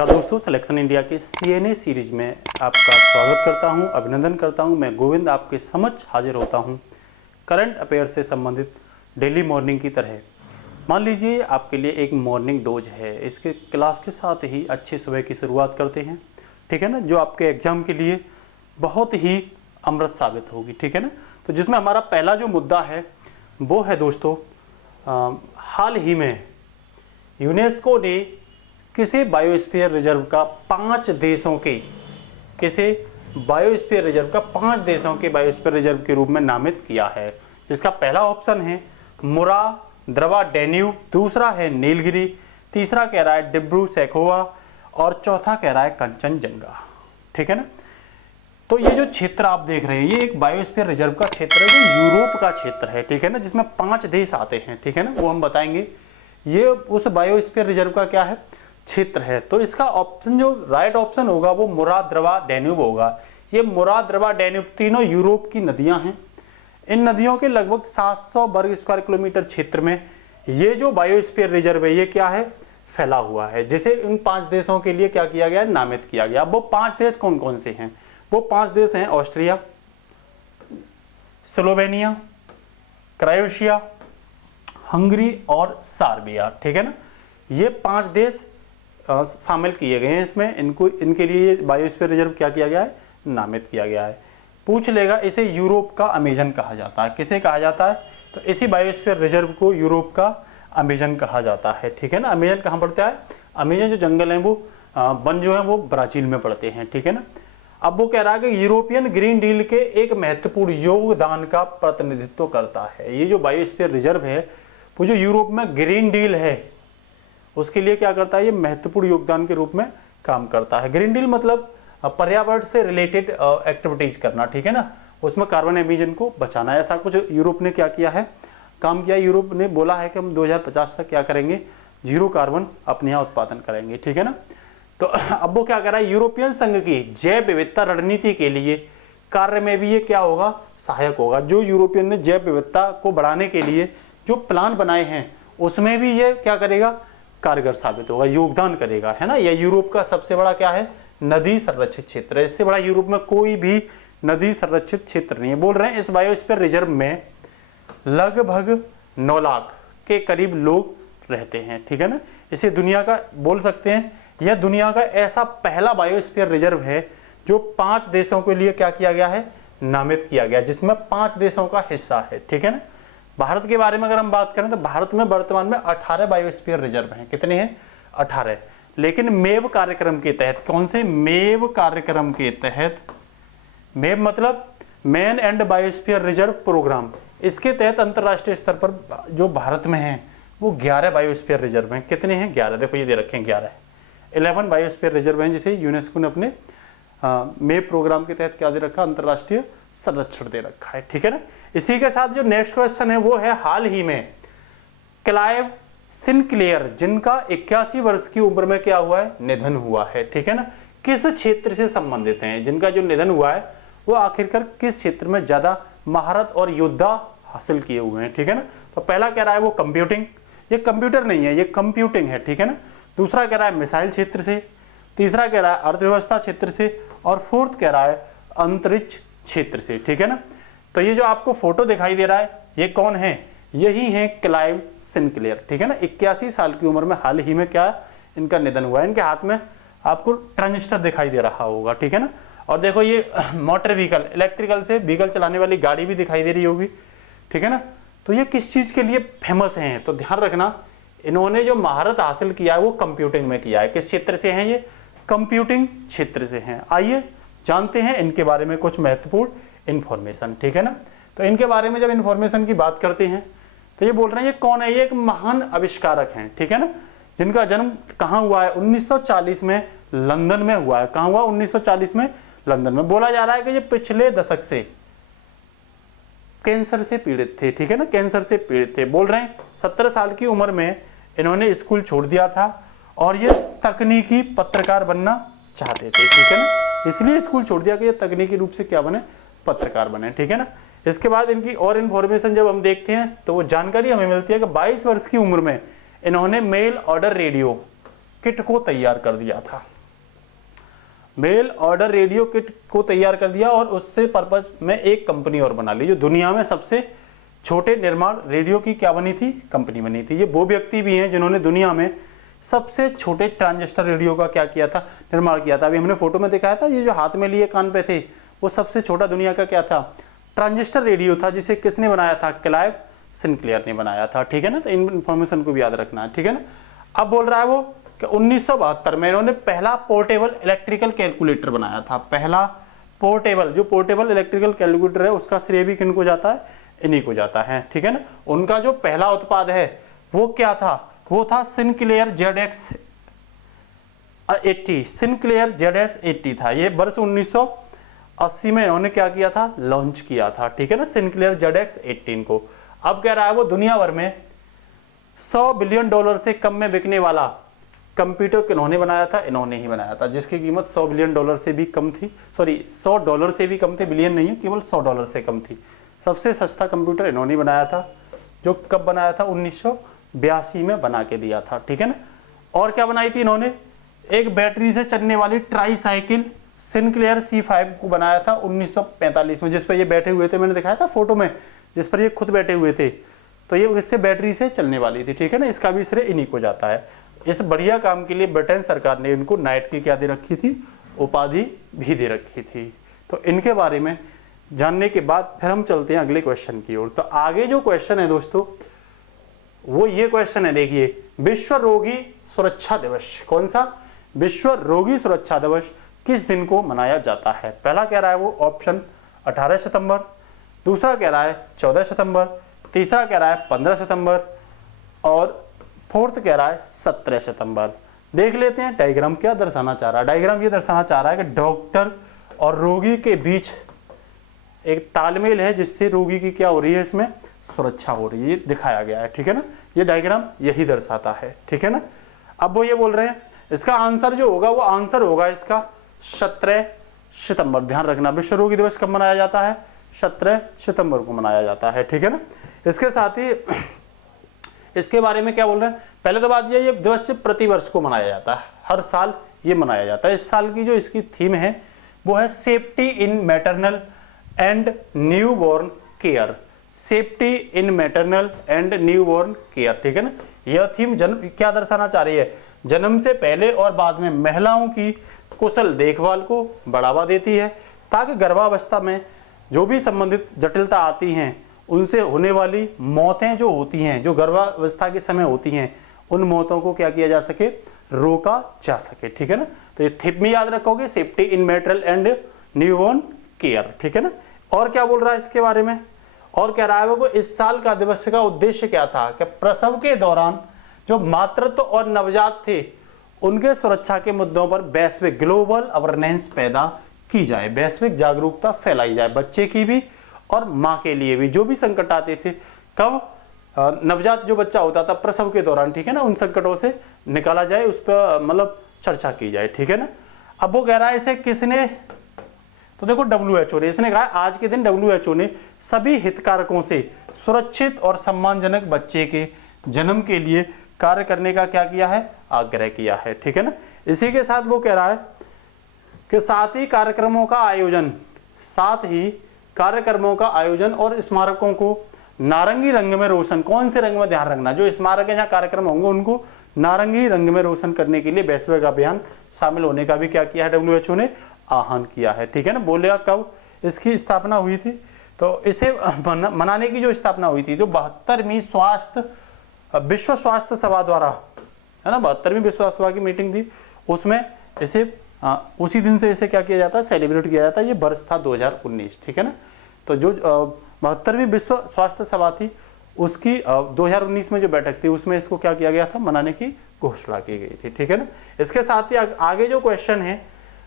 नमस्कार दोस्तों, selection India के सीएनए सीरीज में आपका स्वागत करता हूं, अभिनंदन करता हूं। मैं गोविंद आपके समक्ष हाजिर होता हूं करंट अफेयर से संबंधित डेली मॉर्निंग की तरह। मान लीजिए आपके लिए एक मॉर्निंग डोज है, इसके क्लास के साथ ही अच्छी सुबह की शुरुआत करते हैं, ठीक है ना, जो आपके एग्जाम के लिए बहुत ही अमृत साबित होगी, ठीक है ना। तो जिसमें हमारा पहला जो मुद्दा है वो है दोस्तों, हाल ही में यूनेस्को ने किसी बायोस्फीयर रिजर्व का 5 देशों के बायोस्फीयर रिजर्व के रूप में नामित किया है। जिसका पहला ऑप्शन है मुरा द्रवा डैन्यूब, दूसरा है नीलगिरी, तीसरा कह रहा है डिब्रू सैखोवा और चौथा कह रहा है कंचनजंगा, ठीक है ना। तो ये जो क्षेत्र आप देख रहे हैं ये एक बायोस्फीयर रिजर्व का क्षेत्र है जो यूरोप का क्षेत्र है, ठीक है ना, जिसमें 5 देश आते हैं, ठीक है ना, वो हम बताएंगे। ये उस बायोस्फीयर रिजर्व का क्या है, क्षेत्र है। तो इसका ऑप्शन जो राइट ऑप्शन होगा वो मुरा द्रवा डैन्यूब होगा। ये मुरा द्रवा डैन्यूब तीनों यूरोप की नदियां हैं। इन नदियों के लगभग 700 वर्ग स्क्वायर किलोमीटर क्षेत्र में ये जो बायोस्फीयर रिजर्व है ये क्या है, फैला हुआ है, जिसे इन 5 देशों के लिए क्या किया गया, नामित किया गया। वो 5 देश कौन कौन से हैं, वो 5 देश हैं ऑस्ट्रिया, स्लोवेनिया, क्रोएशिया, हंगरी और सर्बिया, ठीक है ना। ये 5 देश शामिल किए गए हैं इसमें। इनके लिए बायोस्फीयर रिजर्व क्या किया गया है, नामित किया गया है। पूछ लेगा इसे यूरोप का अमेजन कहा जाता है, किसे कहा जाता है, तो इसी बायोस्फीयर रिजर्व को यूरोप का अमेजन कहा जाता है, ठीक है ना। अमेजन कहाँ पड़ता है, अमेजन जो जंगल है वो वन जो है वो ब्राजील में पड़ते हैं, ठीक है ना। अब वो कह रहा है कि यूरोपियन ग्रीन डील के एक महत्वपूर्ण योगदान का प्रतिनिधित्व करता है। ये जो बायोस्फीयर रिजर्व है वो जो यूरोप में ग्रीन डील है उसके लिए क्या करता है, ये महत्वपूर्ण योगदान के रूप में काम करता है। ग्रीन डील मतलब पर्यावरण से रिलेटेड एक्टिविटीज करना, ठीक है ना, उसमें कार्बन एमिशन को बचाना। ऐसा कुछ यूरोप ने क्या किया है, काम किया। यूरोप ने बोला है कि हम 2050 तक क्या करेंगे, जीरो कार्बन अपने यहाँ उत्पादन करेंगे, ठीक है ना। तो अब वो क्या कर रहा है, यूरोपियन संघ की जैव विविधता रणनीति के लिए कार्य में भी ये क्या होगा, सहायक होगा। जो यूरोपियन ने जैव विविधता को बढ़ाने के लिए जो प्लान बनाए हैं उसमें भी ये क्या करेगा, कारगर साबित होगा, योगदान करेगा, है ना। यह यूरोप का सबसे बड़ा क्या है, नदी संरक्षित क्षेत्र है। इससे बड़ा यूरोप में कोई भी नदी संरक्षित क्षेत्र नहीं है। बोल रहे हैं इस बायोस्फीयर रिजर्व में लगभग 9 लाख के करीब लोग रहते हैं, ठीक है ना। इसे दुनिया का बोल सकते हैं, यह दुनिया का ऐसा पहला बायोस्फीयर रिजर्व है जो 5 देशों के लिए क्या किया गया है, नामित किया गया, जिसमें 5 देशों का हिस्सा है, ठीक है ना। भारत के बारे में अगर हम बात करें तो भारत में वर्तमान में 18 बायोस्फीयर रिजर्व हैं। कितने हैं, 18। लेकिन मेव कार्यक्रम के तहत, कौन से, मेव कार्यक्रम के तहत, मेव मतलब man and biosphere reserve programme, इसके तहत अंतरराष्ट्रीय स्तर पर जो भारत में है वो 11 बायोस्फीयर रिजर्व हैं। कितने हैं, 11। देखो ये दे रखे हैं 11 बायोस्फीयर रिजर्व हैं जिसे यूनेस्को ने अपने मेव प्रोग्राम के तहत क्या दे रखा, अंतरराष्ट्रीय संरक्षण दे रखा है, ठीक है ना। इसी के साथ जो नेक्स्ट क्वेश्चन है वो है, हाल ही में क्लाइव सिनक्लेयर जिनका 81 वर्ष की उम्र में क्या हुआ है, निधन हुआ है, ठीक है ना। किस क्षेत्र से संबंधित हैं, जिनका जो निधन हुआ है वो आखिरकार किस क्षेत्र में ज्यादा महारत और योद्धा हासिल किए हुए हैं, ठीक है ना। तो पहला कह रहा है वो कंप्यूटिंग, ये कंप्यूटर नहीं है, ये कंप्यूटिंग है, ठीक है ना। दूसरा कह रहा है मिसाइल क्षेत्र से, तीसरा कह रहा है अर्थव्यवस्था क्षेत्र से और फोर्थ कह रहा है अंतरिक्ष क्षेत्र से, ठीक है ना। तो ये जो आपको फोटो दिखाई दे रहा है ये कौन है, यही है क्लाइव सिनक्लेयर, ठीक है ना। 81 साल की उम्र में हाल ही में क्या इनका निधन हुआ है। इनके हाथ में आपको ट्रांजिस्टर दिखाई दे रहा होगा, ठीक है ना। और देखो ये मोटर व्हीकल, इलेक्ट्रिकल से व्हीकल चलाने वाली गाड़ी भी दिखाई दे रही होगी, ठीक है ना। तो ये किस चीज के लिए फेमस हैं, तो ध्यान रखना इन्होंने जो महारत हासिल किया है वो कंप्यूटिंग में किया है। किस क्षेत्र से हैं ये, कंप्यूटिंग क्षेत्र से हैं। आइए जानते हैं इनके बारे में कुछ महत्वपूर्ण इंफॉर्मेशन, ठीक है ना। तो इनके बारे में जब इंफॉर्मेशन की बात करते हैं तो ये बोल रहे हैं ये कौन है, ये एक महान आविष्कारक हैं, ठीक है ना, जिनका जन्म कहाँ हुआ है, 1940 में लंदन में हुआ है। कहाँ हुआ, 1940 में लंदन में। बोला जा रहा है कि ये पिछले दशक से कैंसर से पीड़ित थे, ठीक है ना, कैंसर से पीड़ित थे। बोल रहे हैं 17 साल की उम्र में इन्होंने स्कूल छोड़ दिया था और ये तकनीकी पत्रकार बनना चाहते थे, ठीक है ना, इसलिए स्कूल छोड़ दिया कि ये तकनीकी रूप से क्या बने, पत्रकार बने, ठीक है ना। इसके बाद इनकी और इन्फॉर्मेशन जब हम देखते हैं तो वो जानकारी हमें मिलती है कि 22 वर्ष की उम्र में इन्होंने मेल ऑर्डर रेडियो किट को तैयार कर दिया था, मेल ऑर्डर रेडियो किट को तैयार कर दिया और उससे पर्पज में एक कंपनी और बना ली, जो दुनिया में सबसे छोटे निर्माण रेडियो की क्या बनी थी, कंपनी बनी थी। ये वो व्यक्ति भी हैं जिन्होंने दुनिया में सबसे छोटे ट्रांजिस्टर रेडियो का क्या किया था, निर्माण किया था। अभी हमने फोटो में दिखाया था, ये जो हाथ में लिए कान पे थे वो सबसे छोटा दुनिया का क्या था, ट्रांजिस्टर रेडियो था, जिसे किसने बनाया था, क्लाइव सिनक्लेयर ने बनाया था। ठीक है ना, तो इन इन्फॉर्मेशन को भी याद रखना है। ठीक है ना, अब बोल रहा है वो कि 1972 में इन्होंने पहला पोर्टेबल इलेक्ट्रिकल कैलकुलेटर बनाया था। पहला पोर्टेबल, जो पोर्टेबल इलेक्ट्रिकल कैलकुलेटर है उसका श्रेय भी किनको जाता है, इन्हीं को जाता है। ठीक है ना, उनका जो पहला उत्पाद है वो क्या था, वो था सिनक्लेयर ZX80, सिनक्लेयर ZS80 था। ये वर्ष 1980 में इन्होंने क्या किया था, लॉन्च किया था। ठीक है ना, सिनक्लेयर ZX18 को। अब कह रहा है वो दुनिया भर में $100 बिलियन से कम में बिकने वाला कंप्यूटर किन्होंने बनाया था, इन्होंने ही बनाया था, जिसकी कीमत $100 बिलियन से भी कम थी, सॉरी $100 से भी कम थी, बिलियन नहीं है, केवल $100 से कम थी। सबसे सस्ता कंप्यूटर इन्होंने बनाया था, जो कब बनाया था, 1982 में बना के दिया था। ठीक है ना, और क्या बनाई थी इन्होंने, एक बैटरी से चलने वाली ट्राई साइकिल सिनक्लेयर C5 को बनाया था 1945 में, जिस पर ये बैठे हुए थे, मैंने दिखाया था फोटो में, जिस पर ये खुद बैठे हुए थे, तो ये इससे बैटरी से चलने वाली थी। ठीक है ना, इसका भी श्रेय इन्हीं को जाता है। इस बढ़िया काम के लिए ब्रिटेन सरकार ने इनको नाइट की क्या दे रखी थी, उपाधि भी दे रखी थी। तो इनके बारे में जानने के बाद फिर हम चलते हैं अगले क्वेश्चन की ओर। तो आगे जो क्वेश्चन है दोस्तों वो ये क्वेश्चन है, देखिए, विश्व रोगी सुरक्षा दिवस, कौन सा, विश्व रोगी सुरक्षा दिवस किस दिन को मनाया जाता है। पहला कह रहा है वो ऑप्शन 18 सितंबर, दूसरा कह रहा है 14 सितंबर, तीसरा कह रहा है 15 सितंबर और फोर्थ कह रहा है 17 सितंबर। देख लेते हैं डायग्राम क्या दर्शाना चाह रहा है। डायग्राम ये दर्शाना चाह रहा है कि डॉक्टर और रोगी के बीच एक तालमेल है, जिससे रोगी की क्या हो रही है, इसमें सुरक्षा हो रही है, ये दिखाया गया है। ठीक है ना, ये डायग्राम यही दर्शाता है। ठीक है ना, अब वो ये बोल रहे हैं इसका आंसर जो होगा वो आंसर होगा इसका 17 सितंबर। ध्यान रखना, विश्व रोगी दिवस कब मनाया जाता है, 17 सितंबर को मनाया जाता है। ठीक है ना, इसके साथ ही इसके बारे में क्या बोल रहे हैं, पहले तो बात ये दिवस प्रतिवर्ष को मनाया जाता है, हर साल ये मनाया जाता है। इस साल की जो इसकी थीम है वो है safety in maternal and newborn care, safety in maternal and newborn care. ठीक है ना, यह थीम जन्म क्या दर्शाना चाह रही है, जन्म से पहले और बाद में महिलाओं की कुशल देखभाल को बढ़ावा देती है, ताकि गर्भावस्था में जो भी संबंधित जटिलता आती हैं उनसे होने वाली मौतें जो होती हैं, जो गर्भावस्था के समय होती हैं, उन मौतों को क्या किया जा सके, रोका जा सके। ठीक है ना, तो ये थीम भी याद रखोगे, safety in maternal and newborn care. ठीक है ना, और क्या बोल रहा है इसके बारे में, और कह रहा है वो इस साल का दिवस का उद्देश्य क्या था कि प्रसव के दौरान जो मातृत्व और नवजात थे उनके सुरक्षा के मुद्दों पर वैश्विक ग्लोबल अवेयरनेस पैदा की जाए, वैश्विक जागरूकता फैलाई जाए, बच्चे की भी और माँ के लिए भी। जो भी संकट आते थे, कब नवजात जो बच्चा होता था प्रसव के दौरान, ठीक है ना, उन संकटों से निकाला जाए, उस पर मतलब चर्चा की जाए। ठीक है ना, अब वो कह रहा है इसे किसने, तो देखो WHO ने, इसने कहा आज के दिन WHO ने सभी हितधारकों से सुरक्षित और सम्मानजनक बच्चे के जन्म के लिए कार्य करने का क्या किया है, आग्रह किया है। ठीक है ना, इसी के साथ वो कह रहा है कि साथ ही कार्यक्रमों का आयोजन और स्मारकों को नारंगी रंग में रोशन, कौन से रंग में, ध्यान रखना, जो स्मारक है जहाँ कार्यक्रम होंगे उनको नारंगी रंग में रोशन करने के लिए वैश्विक अभियान शामिल होने का भी क्या किया है, WHO ने आह्वान किया है। ठीक है ना, बोलेगा कब इसकी स्थापना हुई थी, तो इसे मनाने की जो स्थापना हुई थी तो 72वीं विश्व स्वास्थ्य सभा द्वारा, है ना, 72वीं विश्व स्वास्थ्य सभा की मीटिंग थी, उसमें इसे उसी दिन से इसे क्या किया जाता है, सेलिब्रेट किया जाता है। ये वर्ष था 2019। ठीक है ना, तो जो 72वीं विश्व स्वास्थ्य सभा थी उसकी 2019 में जो बैठक थी उसमें इसको क्या किया गया था, मनाने की घोषणा की गई थी। ठीक है ना, इसके साथ ही आगे जो क्वेश्चन है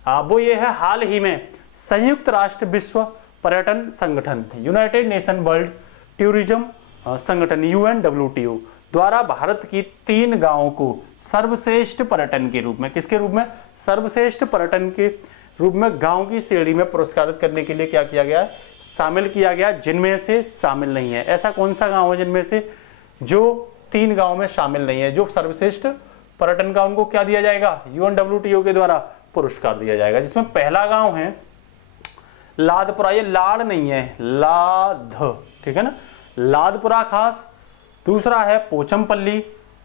वो ये है, हाल ही में संयुक्त राष्ट्र विश्व पर्यटन संगठन, यूनाइटेड नेशन वर्ल्ड टूरिज्म संगठन UNWTO द्वारा भारत की 3 गांवों को सर्वश्रेष्ठ पर्यटन के रूप में, किसके रूप में, सर्वश्रेष्ठ पर्यटन के रूप में गांव की श्रेणी में पुरस्कृत करने के लिए क्या किया गया है, शामिल किया गया, जिनमें से शामिल नहीं है। ऐसा कौन सा गांव है जिनमें से जो 3 गांव में शामिल नहीं है, जो सर्वश्रेष्ठ पर्यटन का उनको क्या दिया जाएगा, UNWTO के द्वारा पुरस्कार दिया जाएगा, जिसमें पहला गांव है लादपुरा, ये लाड़ नहीं है, लाध, ठीक है ना, लादपुरा खास, दूसरा है पोचमपल्ली,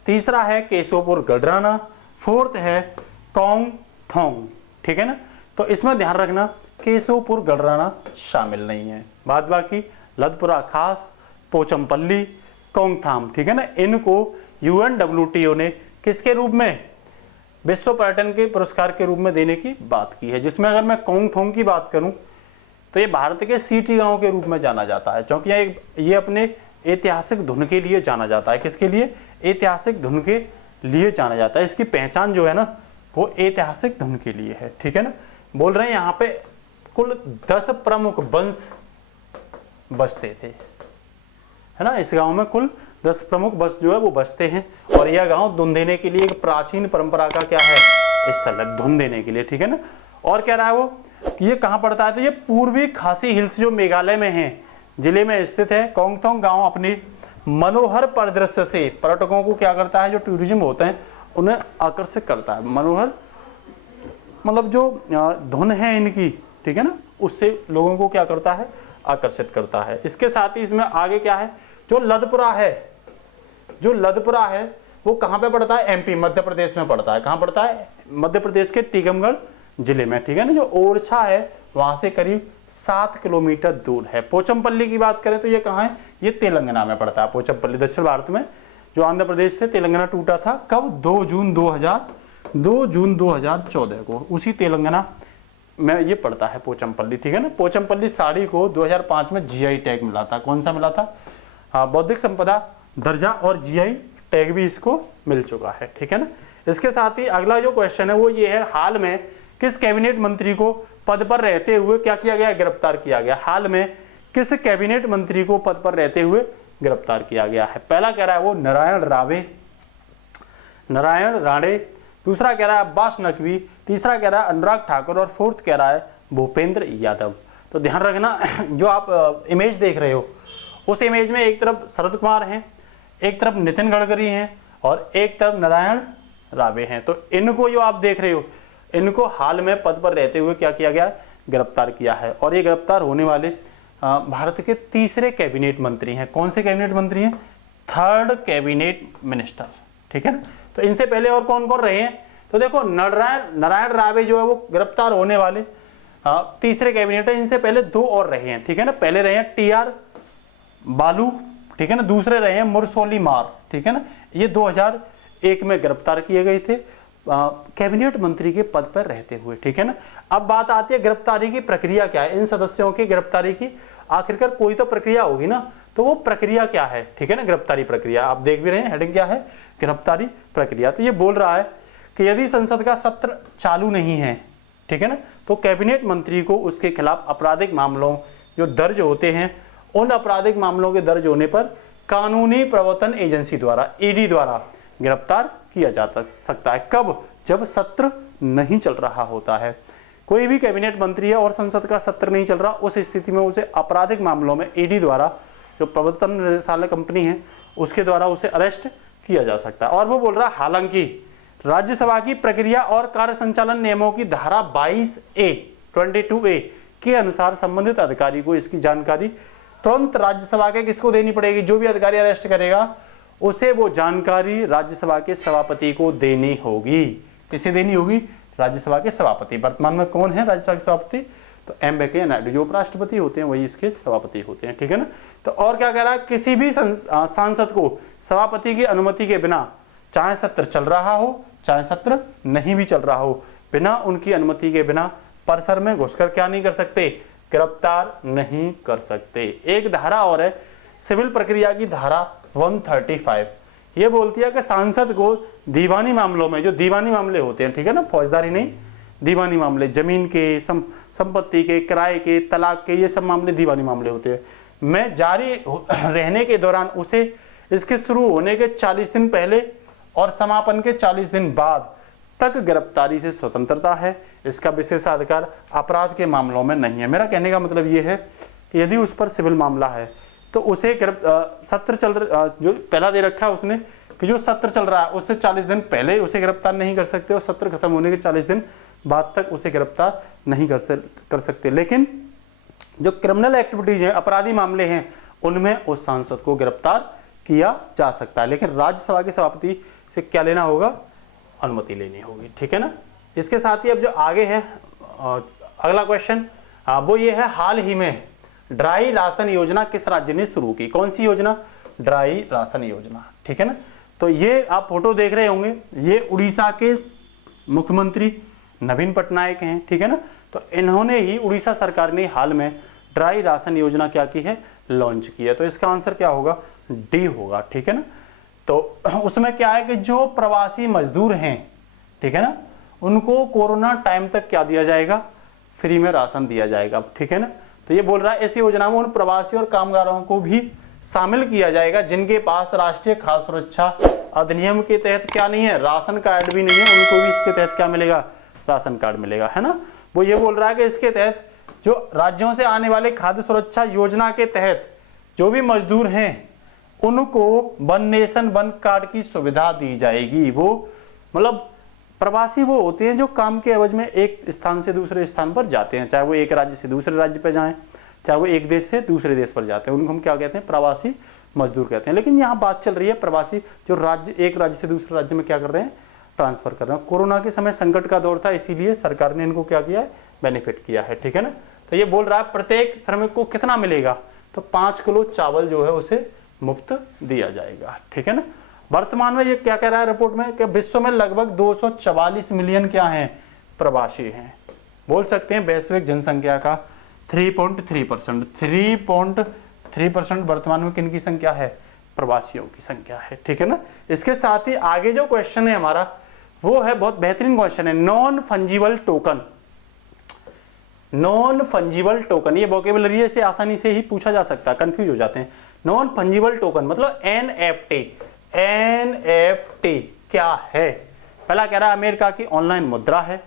तीसरा है केशवपुर गडराना, फोर्थ है कोंगथोंग, ठीक है ना। तो इसमें ध्यान रखना केशवपुर गडराना शामिल नहीं है, बाद बाकी लदपुरा खास, पोचमपल्ली, कोंगथाम, ठीक है ना, इनको UNWTO ने किसके रूप में, विश्व पर्यटन के पुरस्कार के रूप में देने की बात की है। जिसमें अगर मैं कोंगथोंग की बात करूं तो ये भारत के सिटी गांव के रूप में जाना जाता है, क्योंकि ये अपने ऐतिहासिक धुन के लिए जाना जाता है। किसके लिए, ऐतिहासिक धुन के लिए जाना जाता है। इसकी पहचान जो है ना वो ऐतिहासिक धुन के लिए है, ठीक है ना। बोल रहे हैं यहाँ पे कुल 10 प्रमुख वंश बसते थे, है ना, इस गांव में कुल 10 प्रमुख वंश जो है वो बसते हैं। और यह गांव धुन देने के लिए एक प्राचीन परंपरा का क्या है, स्थल है धुन देने के लिए, ठीक है ना। और कह रहा है वो कि ये कहाँ पड़ता है, तो ये पूर्वी खासी हिल्स जो मेघालय में है, जिले में स्थित है। कोंगथोंग गांव अपनी मनोहर परिदृश्य से पर्यटकों को क्या करता है, जो टूरिज्म होते हैं उन्हें आकर्षित करता है। मनोहर मतलब जो धुन है इनकी, ठीक है ना, उससे लोगों को क्या करता है, आकर्षित करता है। इसके साथ ही इसमें आगे क्या है, जो लदपुरा है, जो लदपुरा है वो कहाँ पे पड़ता है, MP मध्य प्रदेश में पड़ता है। कहाँ पड़ता है, मध्य प्रदेश के टीकमगढ़ जिले में, ठीक है ना। जो ओरछा है वहां से करीब 7 किलोमीटर दूर है। पोचमपल्ली की बात करें तो ये कहाँ है, ये तेलंगाना में पड़ता है। पोचमपल्ली दक्षिण भारत में, जो आंध्र प्रदेश से तेलंगाना टूटा था कब, 2 जून 2014 को, उसी तेलंगाना में ये पड़ता है पोचमपल्ली, ठीक है ना। पोचमपल्ली साड़ी को 2005 में GI टैग मिला था। कौन सा मिला था, बौद्धिक संपदा दर्जा, और GI टैग भी इसको मिल चुका है, ठीक है ना। इसके साथ ही अगला जो क्वेश्चन है वो ये है, हाल में किस कैबिनेट मंत्री को पद पर रहते हुए क्या किया गया, गिरफ्तार किया गया। हाल में किस कैबिनेट मंत्री को पद पर रहते हुए गिरफ्तार किया गया है। पहला कह रहा है वो नारायण राणे, दूसरा कह रहा है अब्बास नकवी, तीसरा कह रहा है अनुराग ठाकुर, और फोर्थ कह रहा है भूपेंद्र यादव। तो ध्यान रखना, जो आप इमेज देख रहे हो उस इमेज में एक तरफ शरद कुमार हैं, एक तरफ नितिन गडकरी हैं, और एक तरफ नारायण राणे हैं। तो इनको जो आप देख रहे हो, इनको हाल में पद पर रहते हुए क्या किया गया, गिरफ्तार किया है। और ये गिरफ्तार होने वाले भारत के तीसरे कैबिनेट मंत्री हैं। कौन से कैबिनेट मंत्री हैं, 3rd कैबिनेट मिनिस्टर, ठीक है ना। तो इनसे पहले और कौन कौन रहे हैं, तो देखो नारायण राणे जो है वो गिरफ्तार होने वाले तीसरे कैबिनेट है। इनसे पहले 2 और रहे हैं, ठीक है ना। पहले रहे हैं TR बालू, ठीक है ना, दूसरे रहे हैं मुरसोली मार, ठीक है ना। ये 2001 में गिरफ्तार किए गए थे कैबिनेट मंत्री के पद पर रहते हुए, ठीक है ना। अब बात आती है गिरफ्तारी की प्रक्रिया क्या है, इन सदस्यों की गिरफ्तारी की आखिरकार कोई तो प्रक्रिया होगी ना, तो वो प्रक्रिया क्या है, ठीक है ना। गिरफ्तारी प्रक्रिया आप देख भी रहे हैं, हेडिंग क्या है, गिरफ्तारी प्रक्रिया। तो ये बोल रहा है कि यदि संसद का सत्र चालू नहीं है, ठीक है ना, तो कैबिनेट मंत्री को उसके खिलाफ आपराधिक मामलों जो दर्ज होते हैं, उन आपराधिक मामलों के दर्ज होने पर कानूनी प्रवर्तन एजेंसी द्वारा, ED द्वारा गिरफ्तार किया जा सकता है। कब, जब सत्र नहीं चल रहा होता है। कोई भी कैबिनेट मंत्री है और संसद का सत्र नहीं चल रहा, उस स्थिति में उसे आपराधिक मामलों में ED द्वारा, जो प्रवर्तन निदेशालय कंपनी है, उसके द्वारा उसे अरेस्ट किया जा सकता है। और वो बोल रहा है, हालांकि राज्यसभा की प्रक्रिया और कार्य संचालन नियमों की धारा 22A के अनुसार संबंधित अधिकारी को इसकी जानकारी तुरंत राज्यसभा के किसको देनी पड़ेगी, जो भी अधिकारी अरेस्ट करेगा उसे वो जानकारी राज्यसभा के सभापति को देनी होगी। किसे देनी होगी, राज्यसभा के सभापति। वर्तमान में कौन है राज्यसभा के सभापति, तो M वेंकैया नायडू, जो उपराष्ट्रपति होते हैं वही इसके सभापति होते हैं, ठीक है ना। तो और क्या कह रहा है, किसी भी सांसद को सभापति की अनुमति के बिना, चाहे सत्र चल रहा हो चाहे सत्र नहीं भी चल रहा हो, बिना उनकी अनुमति के बिना परिसर में घुसकर क्या नहीं कर सकते, गिरफ्तार नहीं कर सकते। एक धारा और है सिविल प्रक्रिया की धारा 135, ये बोलती है कि सांसद को दीवानी मामलों में, जो दीवानी मामले होते हैं, ठीक है ना, फौजदारी नहीं, दीवानी मामले, जमीन के, संपत्ति के, किराए के, तलाक के, ये सब मामले दीवानी मामले होते हैं, में जारी रहने के दौरान उसे इसके शुरू होने के 40 दिन पहले और समापन के 40 दिन बाद तक गिरफ्तारी से स्वतंत्रता है। इसका विशेषाधिकार अपराध के मामलों में नहीं है। मेरा कहने का मतलब ये है कि यदि उस पर सिविल मामला है तो उसे सत्र जो पहला दे रखा है उसने कि जो सत्र चल रहा है उससे 40 दिन पहले उसे गिरफ्तार नहीं कर सकते और सत्र खत्म होने के 40 दिन बाद तक उसे गिरफ्तार नहीं कर सकते। लेकिन जो क्रिमिनल एक्टिविटीज हैं, अपराधी मामले हैं, उनमें उस सांसद को गिरफ्तार किया जा सकता है। लेकिन राज्यसभा के सभापति से क्या लेना होगा? अनुमति लेनी होगी, ठीक है ना। इसके साथ ही अब जो आगे है अगला क्वेश्चन वो ये है, हाल ही में ड्राई राशन योजना किस राज्य ने शुरू की? कौन सी योजना? ड्राई राशन योजना, ठीक है ना। तो ये आप फोटो देख रहे होंगे, ये उड़ीसा के मुख्यमंत्री नवीन पटनायक हैं, ठीक है ना। तो इन्होंने ही, उड़ीसा सरकार ने हाल में ड्राई राशन योजना क्या की है? लॉन्च की है। तो इसका आंसर क्या होगा? डी होगा, ठीक है ना। तो उसमें क्या है कि जो प्रवासी मजदूर हैं, ठीक है ना, उनको कोरोना टाइम तक क्या दिया जाएगा? फ्री में राशन दिया जाएगा, ठीक है ना। तो ये बोल रहा है इस योजना में उन प्रवासी और कामगारों को भी शामिल किया जाएगा जिनके पास राष्ट्रीय खाद्य सुरक्षा अधिनियम के तहत क्या नहीं है? राशन कार्ड भी नहीं है, उनको भी इसके तहत क्या मिलेगा? राशन कार्ड मिलेगा, है ना। वो ये बोल रहा है कि इसके तहत जो राज्यों से आने वाले खाद्य सुरक्षा योजना के तहत जो भी मजदूर हैं उनको वन नेशन वन कार्ड की सुविधा दी जाएगी। वो मतलब प्रवासी वो होते हैं जो काम के एवज में एक स्थान से दूसरे स्थान पर जाते हैं, चाहे वो एक राज्य से दूसरे राज्य पर जाएं, चाहे वो एक देश से दूसरे देश पर जाते हैं, उनको हम क्या कहते हैं? प्रवासी मजदूर कहते हैं। लेकिन यहाँ बात चल रही है प्रवासी जो राज्य, एक राज्य से दूसरे राज्य में क्या कर रहे हैं? ट्रांसफर कर रहे हैं। कोरोना के समय संकट का दौर था, इसीलिए सरकार ने इनको क्या किया है? बेनिफिट किया है, ठीक है ना। तो ये बोल रहा है प्रत्येक श्रमिक को कितना मिलेगा? तो 5 किलो चावल जो है उसे मुफ्त दिया जाएगा, ठीक है ना। वर्तमान में ये क्या कह रहा है रिपोर्ट में कि विश्व में लगभग 244 मिलियन क्या हैं? प्रवासी हैं। बोल सकते हैं वैश्विक जनसंख्या का 3.3%, 3.3% वर्तमान में किन की संख्या है? प्रवासियों की संख्या है, ठीक है ना। इसके साथ ही आगे जो क्वेश्चन है हमारा वो है बहुत बेहतरीन क्वेश्चन है, non fungible token. Non fungible token, ये वोकेबुलरी है, इसे आसानी से ही पूछा जा सकता है, कंफ्यूज हो जाते हैं। नॉन फंजिबल टोकन मतलब एनएफटी। एनएफटी क्या है? पहला कह रहा है अमेरिका की ऑनलाइन मुद्रा है,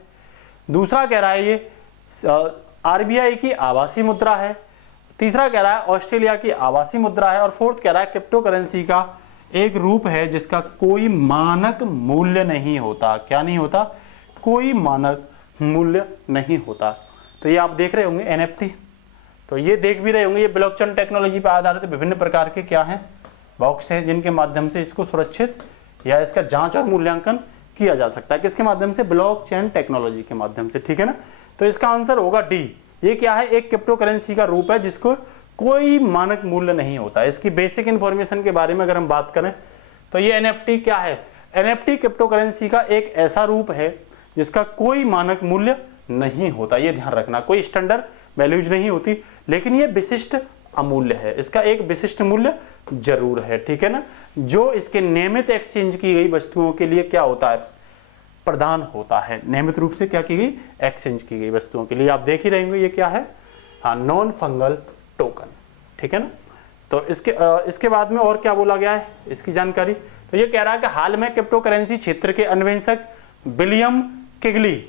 दूसरा कह रहा है ये आरबीआई की आभासी मुद्रा है, तीसरा कह रहा है ऑस्ट्रेलिया की आभासी मुद्रा है और फोर्थ कह रहा है क्रिप्टो करेंसी का एक रूप है जिसका कोई मानक मूल्य नहीं होता। क्या नहीं होता? कोई मानक मूल्य नहीं होता। तो ये आप देख रहे होंगे एनएफटी, तो ये देख भी रहे होंगे, ये ब्लॉकचेन टेक्नोलॉजी पर आधारित विभिन्न प्रकार के क्या हैं? बॉक्स है जिनके माध्यम से इसको सुरक्षित या इसका जांच और मूल्यांकन किया जा सकता है। किसके माध्यम से? ब्लॉकचेन टेक्नोलॉजी के माध्यम से, ठीक है ना। तो इसका आंसर होगा डी। ये क्या है? एक क्रिप्टो करेंसी का रूप है जिसको कोई मानक मूल्य नहीं होता। इसकी बेसिक इंफॉर्मेशन के बारे में अगर हम बात करें तो ये एनएफटी क्या है? एनएफटी क्रिप्टो करेंसी का एक ऐसा रूप है जिसका कोई मानक मूल्य नहीं होता। ये ध्यान रखना, कोई स्टैंडर्ड वैल्यूज नहीं होती, लेकिन ये विशिष्ट अमूल्य है, इसका एक विशिष्ट मूल्य जरूर है, ठीक है ना। जो इसके नियमित एक्सचेंज की गई वस्तुओं के लिए क्या होता है? प्रदान होता है। नियमित रूप से क्या की गई? एक्सचेंज की गई वस्तुओं के लिए। आप देख ही रहेंगे ये क्या है? हाँ, नॉन फंगल टोकन, ठीक है ना। तो इसके बाद में और क्या बोला गया है इसकी जानकारी? तो ये कह रहा है कि हाल में क्रिप्टो करेंसी क्षेत्र के अन्वेषक विलियम किगली,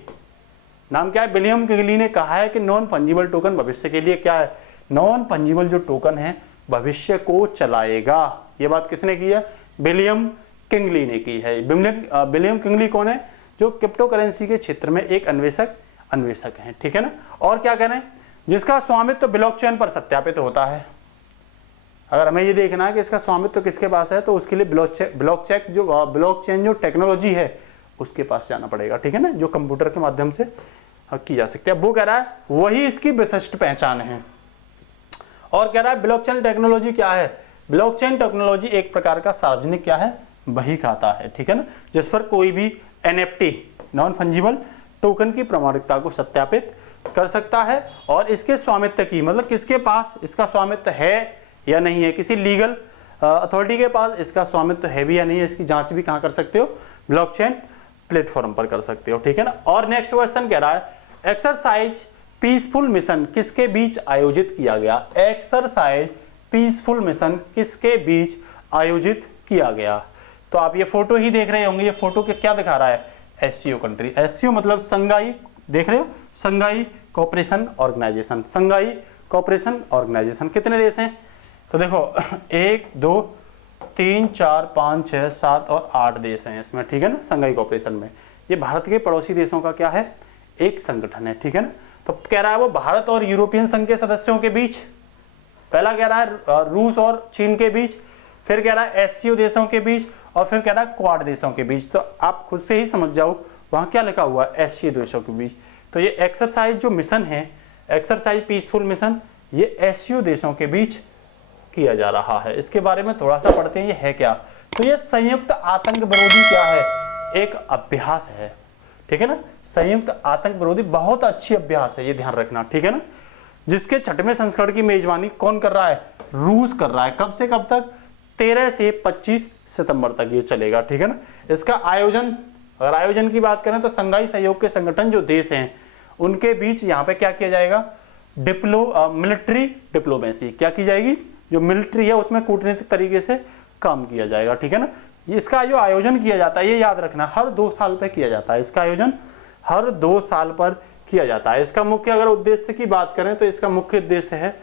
नाम क्या है? विलियम किगली ने कहा है कि नॉन फंजिबल टोकन भविष्य के लिए क्या है? नॉन फंजिबल जो टोकन है भविष्य को चलाएगा। ये बात किसने की है? विलियम किंगली ने की है। विलियम किंगली कौन है? जो क्रिप्टो करेंसी के क्षेत्र में एक अन्वेषक हैं, ठीक है ना। और क्या करें? जिसका स्वामित्व ब्लॉकचेन पर सत्यापित होता है। अगर हमें ये देखना है कि इसका स्वामित्व किसके पास है तो उसके लिए ब्लॉकचेन जो टेक्नोलॉजी है उसके पास जाना पड़ेगा, ठीक है ना, जो कंप्यूटर के माध्यम से की जा सकती है। वो कह रहा है वही इसकी विशिष्ट पहचान है। और कह रहा है ब्लॉकचेन टेक्नोलॉजी क्या है? ब्लॉकचेन टेक्नोलॉजी एक प्रकार का सार्वजनिक क्या है? बही खाता है, ठीक है ना, जिस पर कोई भी एनएफटी नॉन फंजिबल टोकन की प्रामाणिकता को सत्यापित कर सकता है और इसके स्वामित्व की, मतलब किसके पास इसका स्वामित्व है या नहीं है, किसी लीगल अथॉरिटी के पास इसका स्वामित्व है भी या नहीं है, इसकी जांच भी कहां कर सकते हो? ब्लॉकचेन प्लेटफॉर्म पर कर सकते हो, ठीक है ना। और नेक्स्ट क्वेश्चन कह रहा है एक्सरसाइज पीसफुल मिशन किसके बीच आयोजित किया गया? एक्सरसाइज पीसफुल मिशन किसके बीच आयोजित किया गया? तो आप ये फोटो ही देख रहे होंगे, ये फोटो क्या दिखा रहा है? SCO country. एससीओ मतलब संघाई, देख रहे हो, संघाई कोऑपरेशन ऑर्गेनाइजेशन। संघाई कोऑपरेशन ऑर्गेनाइजेशन कितने देश हैं? तो देखो 1 2 3, 4, 5, 6, 7 और 8 देश हैं इसमें, ठीक है ना, शंघाई कोऑपरेशन में। ये भारत के पड़ोसी देशों का क्या है, एक संगठन है, ठीक है ना। तो कह रहा है वो भारत और यूरोपियन संघ के सदस्यों के बीच, पहला कह रहा है रूस और चीन के बीच, फिर कह रहा है एससीओ देशों के बीच, और फिर कह रहा है क्वाड देशों के बीच। तो आप खुद से ही समझ जाओ वहां क्या लिखा हुआ है, एससीओ देशों के बीच। तो ये एक्सरसाइज जो मिशन है, एक्सरसाइज पीसफुल मिशन, ये एससीओ देशों के बीच किया जा रहा है। इसके बारे में थोड़ा सा पढ़ते हैं, ये है क्या। तो ये संयुक्त आतंक विरोधी क्या है, एक अभ्यास है, ठीक है ना। संयुक्त आतंक विरोधी बहुत अच्छी अभ्यास है, ये ध्यान रखना, ठीक है ना। जिसके 6वें संस्करण की मेजबानी कौन कर रहा है, रूस कर रहा है। कब से कब तक, 13 से 25 सितंबर तक ये चलेगा, ठीक है ना। इसका आयोजन, अगर आयोजन की बात करें तो शंघाई सहयोग के संगठन जो देश हैं उनके बीच यहाँ पे क्या किया जाएगा, मिलिट्री डिप्लोमेसी क्या की जाएगी, जो मिलिट्री है उसमें कूटनीतिक तरीके से काम किया जाएगा, ठीक है ना। इसका जो आयोजन किया जाता है, ये याद रखना, हर 2 साल पर किया जाता है। इसका आयोजन हर 2 साल पर किया जाता है। इसका मुख्य अगर उद्देश्य की बात करें तो इसका मुख्य उद्देश्य है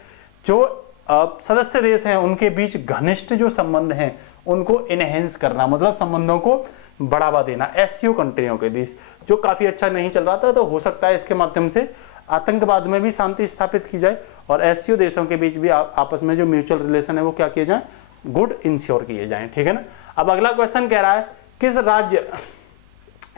जो सदस्य देश हैं उनके बीच घनिष्ठ जो संबंध हैं उनको इनहेंस करना, मतलब संबंधों को बढ़ावा देना। एससीओ कंट्रियों के बीच जो काफी अच्छा नहीं चल रहा था, तो हो सकता है इसके माध्यम से आतंकवाद में भी शांति स्थापित की जाए और एससीओ देशों के बीच भी आपस में जो म्यूचुअल रिलेशन है वो क्या किए जाए, गुड इंश्योर किए जाएं, ठीक है ना। अब अगला क्वेश्चन कह रहा है, किस राज्य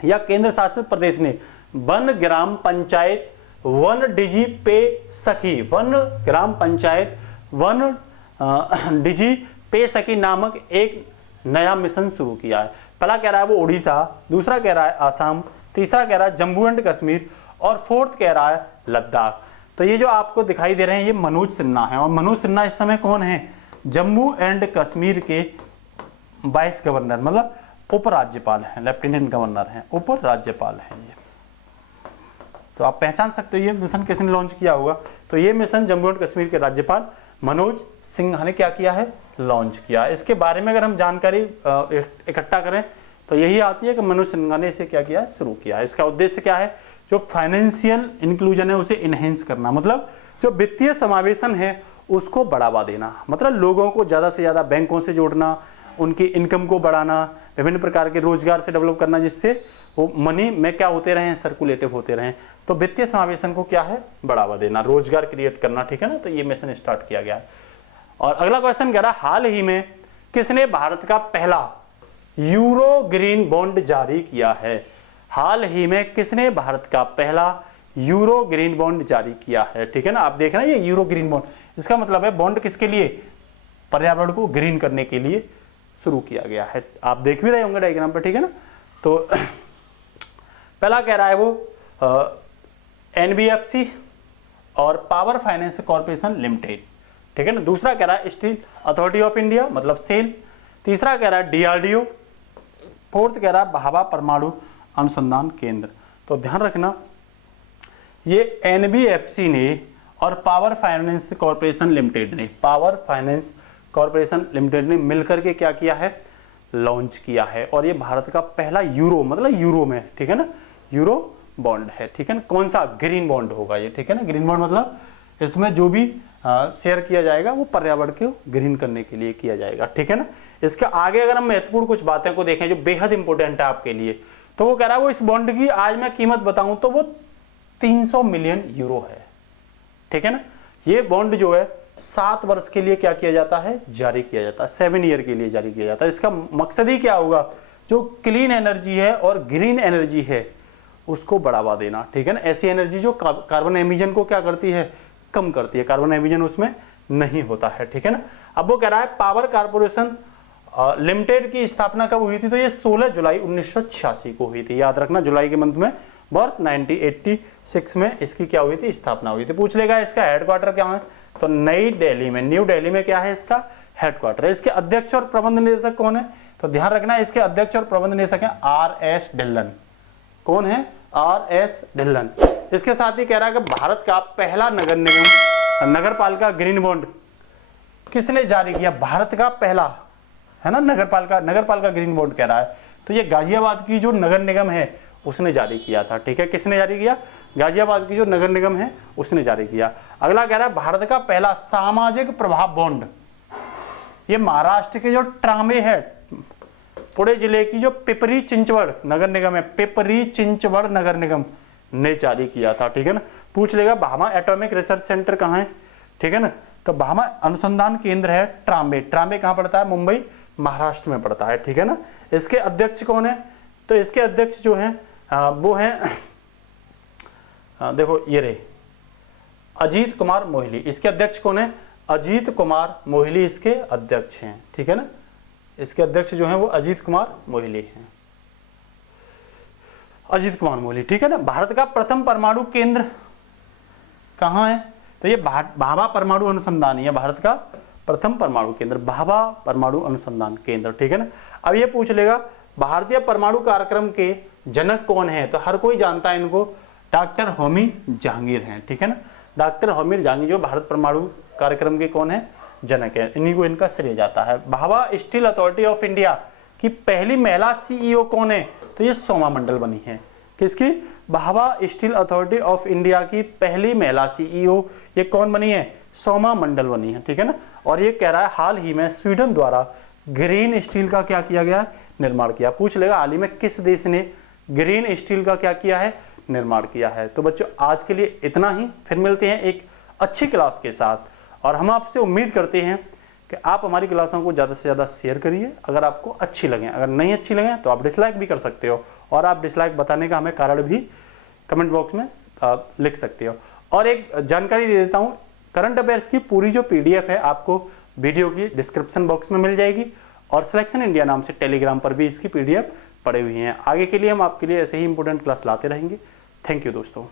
या केंद्र शासित प्रदेश ने वन ग्राम पंचायत वन डिजी पे सखी, वन ग्राम पंचायत वन डिजी पे सखी नामक एक नया मिशन शुरू किया है। पहला कह रहा है वो उड़ीसा, दूसरा कह रहा है आसाम, तीसरा कह रहा है जम्मू एंड कश्मीर और फोर्थ कह रहा है लद्दाख। तो ये जो आपको दिखाई दे रहे हैं ये मनोज सिन्हा है, और मनोज सिन्हा इस समय कौन है, जम्मू एंड कश्मीर के वाइस गवर्नर, मतलब उपराज्यपाल हैं, लेफ्टिनेंट गवर्नर हैं, उपराज्यपाल हैं ये। तो आप पहचान सकते हो ये मिशन किसने लॉन्च किया होगा। तो ये मिशन जम्मू एंड कश्मीर के राज्यपाल मनोज सिन्हा ने क्या किया है, लॉन्च किया। इसके बारे में अगर हम जानकारी इकट्ठा करें तो यही आती है कि मनोज सिन्हा ने इसे क्या किया, शुरू किया। इसका उद्देश्य क्या है, जो फाइनेंशियल इंक्लूजन है उसे इनहेंस करना, मतलब जो वित्तीय समावेशन है उसको बढ़ावा देना, मतलब लोगों को ज्यादा से ज्यादा बैंकों से जोड़ना, उनकी इनकम को बढ़ाना, विभिन्न प्रकार के रोजगार से डेवलप करना, जिससे वो मनी में क्या होते रहे, सर्कुलेटिव होते रहे। तो वित्तीय समावेशन को क्या है, बढ़ावा देना, रोजगार क्रिएट करना, ठीक है ना। तो ये मिशन स्टार्ट किया गया है। और अगला क्वेश्चन कह रहा है, हाल ही में किसने भारत का पहला यूरो ग्रीन बॉन्ड जारी किया है। हाल ही में किसने भारत का पहला यूरो ग्रीन बॉन्ड जारी किया है, ठीक है ना। आप देख रहे हैं ये यूरो ग्रीन बॉन्ड, इसका मतलब है बॉन्ड किसके लिए, पर्यावरण को ग्रीन करने के लिए शुरू किया गया है। आप देख भी रहे होंगे डायग्राम पर, ठीक है ना। तो पहला कह रहा है वो एनबीएफसी और पावर फाइनेंस कॉर्पोरेशन लिमिटेड, ठीक है ना। दूसरा कह रहा है स्टील अथॉरिटी ऑफ इंडिया, मतलब सेल। तीसरा कह रहा है डीआरडीओ। फोर्थ कह रहा है भाभा परमाणु अनुसंधान केंद्र। तो ध्यान रखना, ये एनबीएफसी ने और पावर फाइनेंस कॉर्पोरेशन लिमिटेड ने, पावर फाइनेंस कॉर्पोरेशन लिमिटेड ने मिलकर के क्या किया है, लॉन्च किया है। और ये भारत का पहला यूरो, मतलब यूरो में, ठीक है ना, यूरो बॉन्ड है, ठीक है ना। कौन सा, ग्रीन बॉन्ड होगा ये, ठीक है ना। ग्रीन बॉन्ड मतलब इसमें जो भी शेयर किया जाएगा वो पर्यावरण को ग्रीन करने के लिए किया जाएगा, ठीक है ना। इसके आगे अगर हम महत्वपूर्ण कुछ बातें को देखें जो बेहद इंपॉर्टेंट है आपके लिए, तो वो कह रहा है वो इस बॉन्ड की आज मैं कीमत बताऊं तो वो 300 मिलियन यूरो है, ठीक है ना। ये बॉन्ड जो है 7 वर्ष के लिए क्या किया जाता है, जारी किया जाता है, 7 ईयर के लिए जारी किया जाता है। इसका मकसद ही क्या होगा, जो क्लीन एनर्जी है और ग्रीन एनर्जी है उसको बढ़ावा देना, ठीक है ना। ऐसी एनर्जी जो कार्बन एमिशन को क्या करती है, कम करती है, कार्बन एमिशन उसमें नहीं होता है, ठीक है ना। अब वो कह रहा है पावर कारपोरेशन लिमिटेड की स्थापना कब हुई थी, तो ये 16 जुलाई 1986 को हुई थी। याद रखना, जुलाई के मंथ में बर्थ, 1986 में इसकी क्या हुई थी, स्थापना हुई थी। पूछ लेगा इसका हेडक्वार्टर क्या है, तो नई दिल्ली में, न्यू दिल्ली में क्या है इसका हेडक्वार्टर है। इसके अध्यक्ष और प्रबंध निदेशक कौन है, तो ध्यान रखना इसके अध्यक्ष और प्रबंध निदेशक हैं आर.एस. ढिल्लन। कौन है, आर.एस. ढिल्लन। इसके साथ ही कह रहा है कि भारत का पहला नगर निगम नगर पालिका ग्रीन बॉन्ड किसने जारी किया, भारत का पहला, है ना, नगर पालिका ग्रीन बॉन्ड कह रहा है। तो ये गाजियाबाद की जो नगर निगम है उसने जारी किया था, ठीक है। किसने जारी किया, गाजियाबाद की जो नगर निगम है उसने जारी किया। अगला कह रहा है भारत का पहला सामाजिक प्रभाव बॉन्ड ये महाराष्ट्र के जो ट्रामे है, पुणे जिले की जो पिपरी चिंचवड़ नगर निगम है, पिपरी चिंचवड़ नगर निगम ने जारी किया था, ठीक है ना। पूछ लेगा भाभा एटॉमिक रिसर्च सेंटर कहाँ है, ठीक है ना, तो भाभा अनुसंधान केंद्र है ट्रामे। ट्रामे कहाँ पड़ता है, मुंबई महाराष्ट्र में पड़ता है, ठीक है ना। इसके अध्यक्ष कौन है, तो इसके अध्यक्ष जो है वो है देखो ये रहे अजीत कुमार मोहिली। इसके अध्यक्ष कौन है, अजीत कुमार मोहिली इसके अध्यक्ष हैं, ठीक है ना। इसके अध्यक्ष जो हैं वो अजीत कुमार मोहिली हैं, अजीत कुमार मोहिली, ठीक है ना। भारत का प्रथम परमाणु केंद्र कहाँ है, तो ये भाभा परमाणु अनुसंधान है, भारत का प्रथम परमाणु केंद्र भाभा परमाणु अनुसंधान केंद्र, ठीक है ना। अब ये पूछ लेगा भारतीय परमाणु कार्यक्रम के जनक कौन है, तो हर कोई जानता है इनको, डॉक्टर होमी जहांगीर हैं, ठीक है ना। डॉक्टर होमी जहांगीर जो भारत परमाणु कार्यक्रम के कौन है, जनक है, इन्हीं को इनका श्रेय जाता है। Bhabha steel authority of India की पहली महिला सीईओ कौन है, तो ये सोमा मंडल बनी है। किसकी, Bhabha steel authority of India की पहली महिला सीईओ ये कौन बनी है, सोमा मंडल बनी है, ठीक है ना। और ये कह रहा है हाल ही में स्वीडन द्वारा ग्रीन स्टील का क्या किया गया, निर्माण किया। पूछ लेगा हाल ही में किस देश ने ग्रीन स्टील का क्या किया है, निर्माण किया है। तो बच्चों आज के लिए इतना ही, फिर मिलते हैं एक अच्छी क्लास के साथ। और हम आपसे उम्मीद करते हैं कि आप हमारी क्लासों को ज़्यादा से ज़्यादा शेयर करिए, अगर आपको अच्छी लगे। अगर नहीं अच्छी लगे तो आप डिसलाइक भी कर सकते हो, और आप डिसलाइक बताने का हमें कारण भी कमेंट बॉक्स में लिख सकते हो। और एक जानकारी दे देता हूँ, करंट अफेयर्स की पूरी जो PDF है आपको वीडियो की डिस्क्रिप्शन बॉक्स में मिल जाएगी, और सिलेक्शन इंडिया नाम से टेलीग्राम पर भी इसकी PDF पड़े हुई हैं। आगे के लिए हम आपके लिए ऐसे ही इंपॉर्टेंट क्लास लाते रहेंगे। थैंक यू दोस्तों।